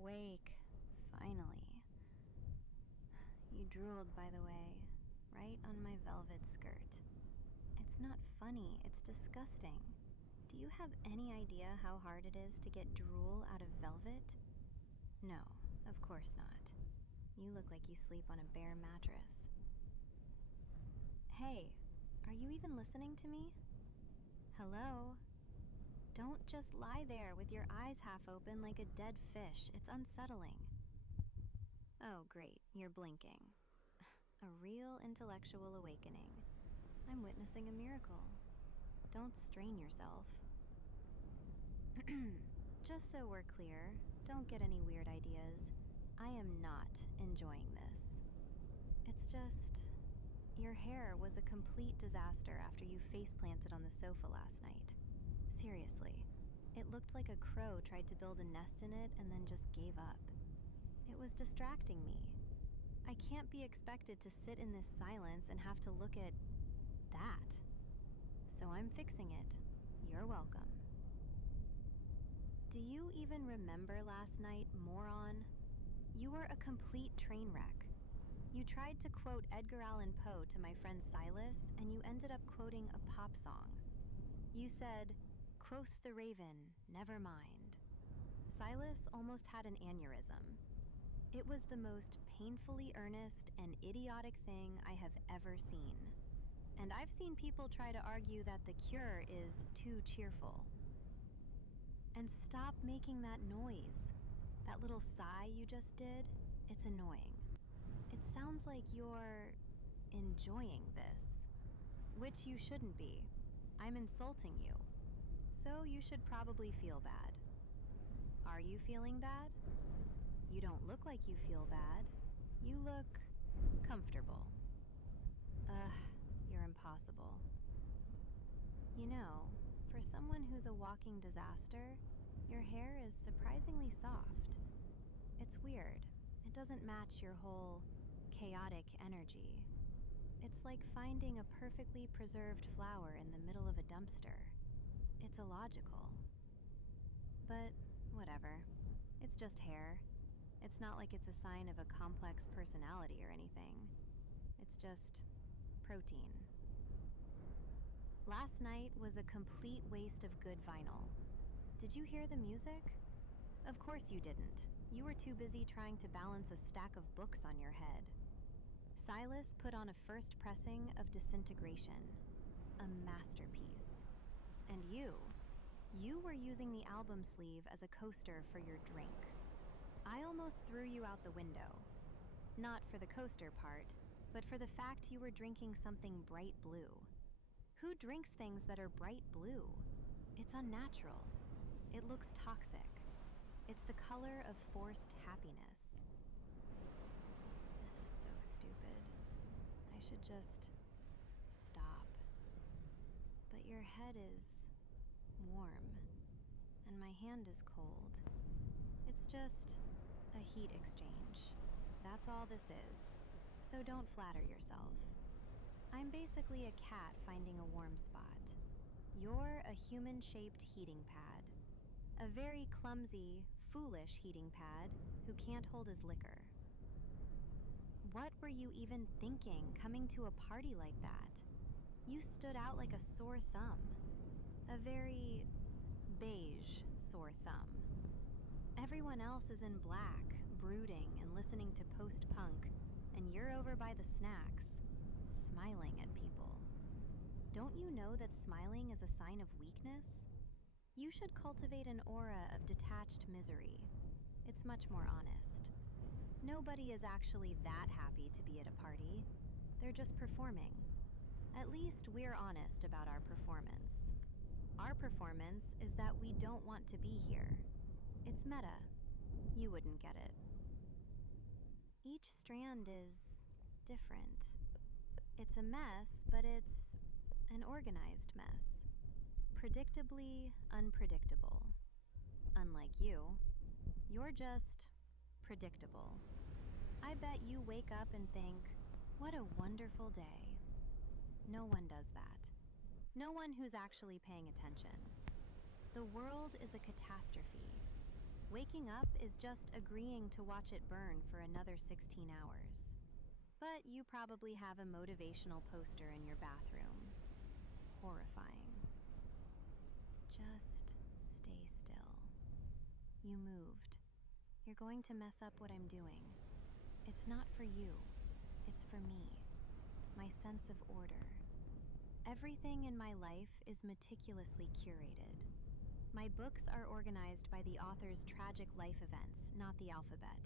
awake, finally. You drooled, by the way, right on my velvet skirt. It's not funny, it's disgusting. Do you have any idea how hard it is to get drool out of velvet? No, of course not. You look like you sleep on a bare mattress. Hey, are you even listening to me? Hello? Don't just lie there with your eyes half open like a dead fish. It's unsettling. Oh, great, you're blinking. A real intellectual awakening. I'm witnessing a miracle. Don't strain yourself. Just so we're clear, don't get any weird ideas. I am not enjoying this. It's just, your hair was a complete disaster after you face-planted on the sofa last night. Seriously, it looked like a crow tried to build a nest in it and then just gave up. It was distracting me. I can't be expected to sit in this silence and have to look at that. So I'm fixing it. You're welcome. Do you even remember last night, moron? You were a complete train wreck. You tried to quote Edgar Allan Poe to my friend Silas, and you ended up quoting a pop song. You said, "Quoth the raven, never mind." Silas almost had an aneurysm. It was the most painfully earnest and idiotic thing I have ever seen. And I've seen people try to argue that the cure is too cheerful. And stop making that noise. That little sigh you just did, it's annoying. It sounds like you're enjoying this, which you shouldn't be. I'm insulting you, so you should probably feel bad. Are you feeling bad? You don't look like you feel bad. You look comfortable. You're impossible. You know, for someone who's a walking disaster, your hair is surprisingly soft. It's weird. It doesn't match your whole chaotic energy. It's like finding a perfectly preserved flower in the middle of a dumpster. It's illogical. But whatever. It's just hair. It's not like it's a sign of a complex personality or anything. It's just protein. Last night was a complete waste of good vinyl. Did you hear the music? Of course you didn't. You were too busy trying to balance a stack of books on your head. Silas put on a first pressing of Disintegration, a masterpiece. And you were using the album sleeve as a coaster for your drink. I almost threw you out the window. Not for the coaster part, but for the fact you were drinking something bright blue. Who drinks things that are bright blue? It's unnatural. It looks toxic. It's the color of forced happiness. This is so stupid. I should just stop. But your head is warm, and my hand is cold. It's just a heat exchange. That's all this is. So don't flatter yourself. I'm basically a cat finding a warm spot. You're a human-shaped heating pad. A very clumsy, foolish heating pad who can't hold his liquor. What were you even thinking coming to a party like that? You stood out like a sore thumb. A very beige sore thumb. Everyone else is in black, brooding and listening to post-punk, and you're over by the snacks, smiling at people. Don't you know that smiling is a sign of weakness? You should cultivate an aura of detached misery. It's much more honest. Nobody is actually that happy to be at a party. They're just performing. At least we're honest about our performance. Our performance is that we don't want to be here. It's meta. You wouldn't get it. Each strand is different. It's a mess, but it's an organized mess. Predictably unpredictable. Unlike you, you're just predictable. I bet you wake up and think, what a wonderful day. No one does that. No one who's actually paying attention. The world is a catastrophe. Waking up is just agreeing to watch it burn for another 16 hours. But you probably have a motivational poster in your bathroom. Horrifying. Just stay still. You moved. You're going to mess up what I'm doing. It's not for you. It's for me. My sense of order. Everything in my life is meticulously curated. My books are organized by the author's tragic life events, not the alphabet.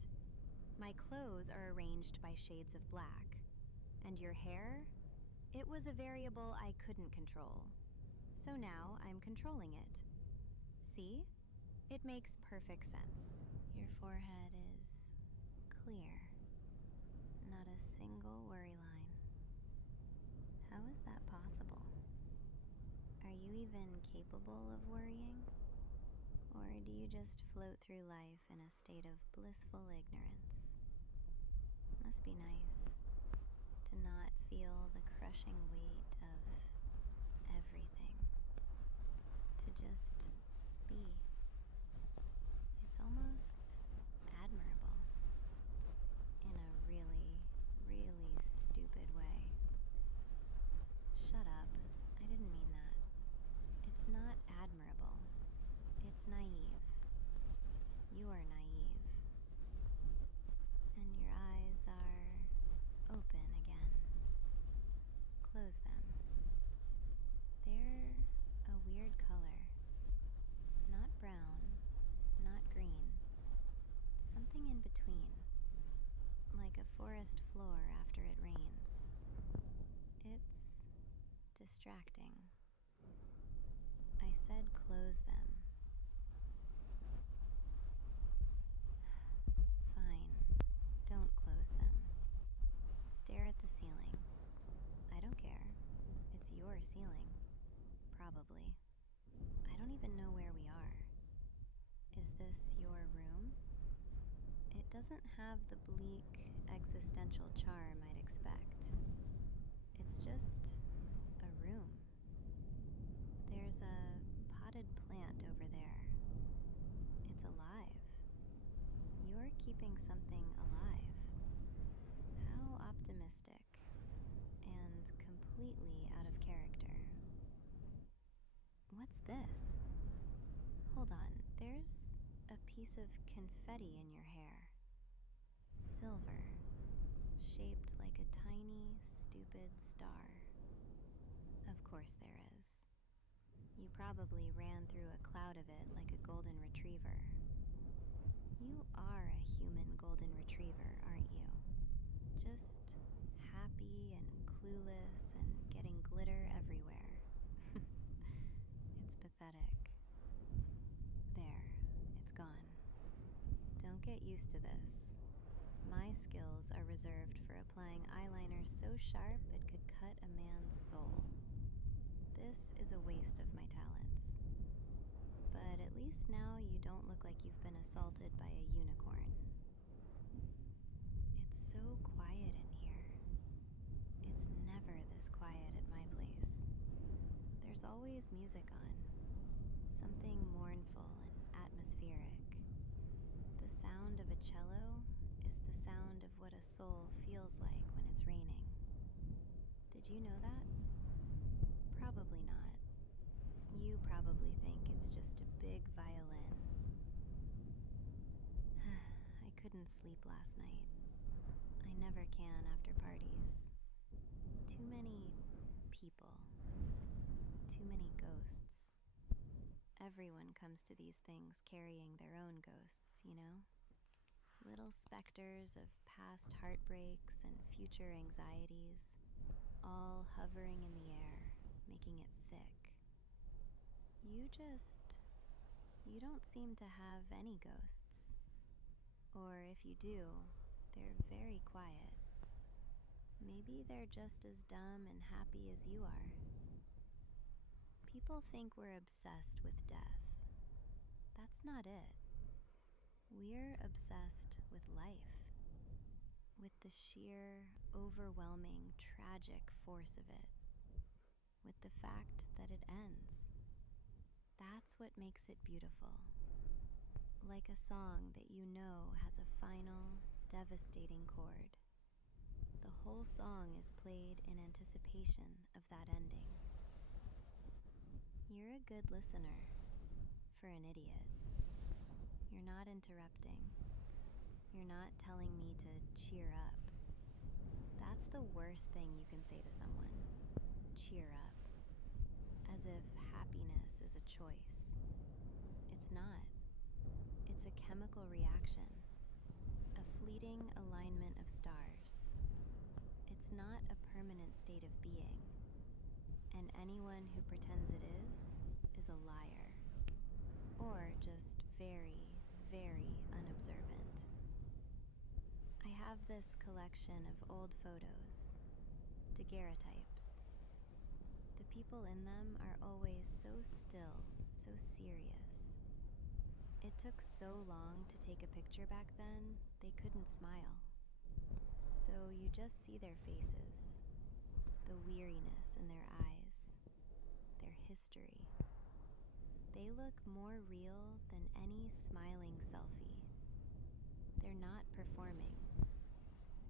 My clothes are arranged by shades of black. And your hair? It was a variable I couldn't control. So now I'm controlling it. See? It makes perfect sense. Your forehead is clear. Not a single worry line. How is that possible? Are you even capable of worrying? Or do you just float through life in a state of blissful ignorance? Must be nice to not feel the crushing weight of everything. To just be. It's almost admirable. In a really, really stupid way. Shut up. I didn't mean that. It's not admirable. It's naive. You are naive. And your eyes are open again. Close them. They're a weird color. Not brown, not green. Something in between. Like a forest floor after it rains. It's distracting. I said close them. Fine. Don't close them. Stare at the ceiling. I don't care. It's your ceiling. Probably. I don't even know where we are. Is this your room? It doesn't have the bleak, existential charm I'd expect. It's just a room. There's a potted plant over there. It's alive. You're keeping something alive. How optimistic. And completely out of character. What's this? Hold on, there's a piece of confetti in your hair. Silver. Shaped like a tiny, stupid star. Of course there is. You probably ran through a cloud of it like a golden retriever. You are a human golden retriever, aren't you? Just happy and clueless and getting glitter everywhere. It's pathetic. There, it's gone. Don't get used to this. My skills are reserved for applying eyeliner so sharp it could cut a man's soul. This is a waste of my talents. But at least now you don't look like you've been assaulted by a unicorn. It's so quiet in here. It's never this quiet at my place. There's always music on. Something mournful and atmospheric. The sound of a cello is the sound of what a soul feels like when it's raining. Did you know that? Probably not. You probably think it's just a big violin. I couldn't sleep last night. I never can after parties. Too many people. Too many ghosts. Everyone comes to these things carrying their own ghosts, you know? Little specters of past heartbreaks and future anxieties, all hovering in the air, making it thick. You don't seem to have any ghosts. Or if you do, they're very quiet. Maybe they're just as dumb and happy as you are. People think we're obsessed with death. That's not it. We're obsessed with life. With the sheer, overwhelming, tragic force of it. With the fact that it ends. That's what makes it beautiful. like a song that you know has a final, devastating chord. The whole song is played in anticipation of that ending. You're a good listener for an idiot. You're not interrupting. You're not telling me to cheer up. That's the worst thing you can say to someone. Cheer up. As if happiness is a choice. It's not. It's a chemical reaction. A fleeting alignment of stars. It's not a permanent state of being. And anyone who pretends it is a liar. Or just very, very unobservant. I have this collection of old photos, daguerreotypes. The people in them are always so still, so serious. It took so long to take a picture back then, they couldn't smile. So you just see their faces, the weariness in their eyes, their history. They look more real than any smiling selfie. They're not performing.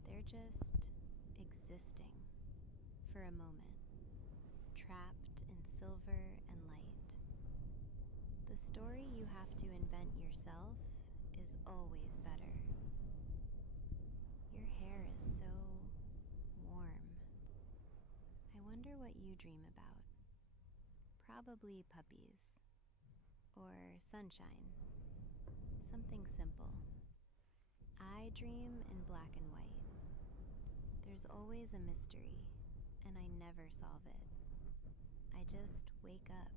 They're just existing for a moment, trapped in silver and light. The story you have to invent yourself is always better. Your hair is so warm. I wonder what you dream about. Probably puppies. Or sunshine. Something simple. I dream in black and white. There's always a mystery, and I never solve it. I just wake up.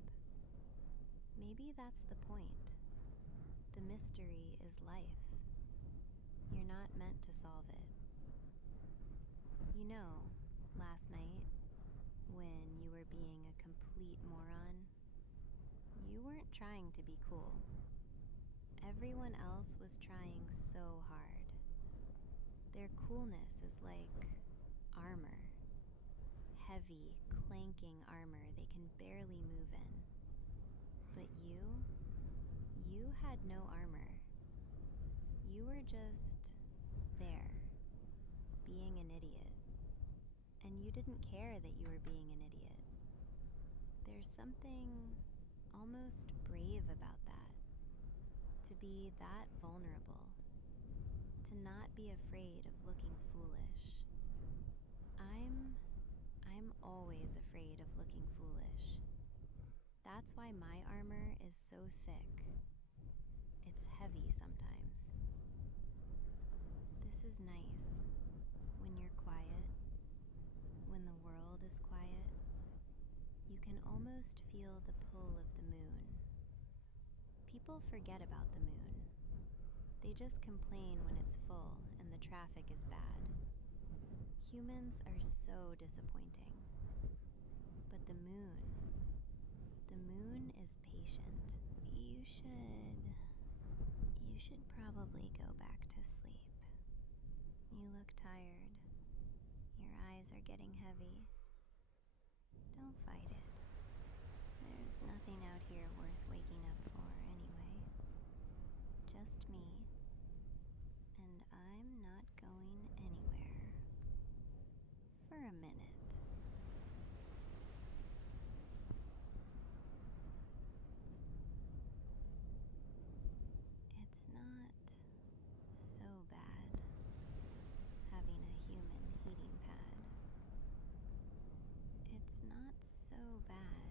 Maybe that's the point. The mystery is life. You're not meant to solve it. You know, last night, when you were being a complete moron, you weren't trying to be cool. Everyone else was trying so hard. Their coolness is like armor. Heavy, clanking armor they can barely move in. But you had no armor. You were just there, being an idiot. And you didn't care that you were being an idiot. There's something almost brave about that. To be that vulnerable. To not be afraid of looking foolish. I'm always afraid of looking foolish. That's why my armor is so thick. It's heavy sometimes. This is nice. When you're quiet, when the world is quiet, you can almost feel the pull of the moon. People forget about the moon. They just complain when it's full and the traffic is bad. Humans are so disappointing. But the moon is patient. You should probably go back to sleep. You look tired. Your eyes are getting heavy. Don't fight it. There's nothing out here worth waking up for anyway. Just me. And I'm not going anywhere. For a minute. It's not so bad having a human heating pad. It's not so bad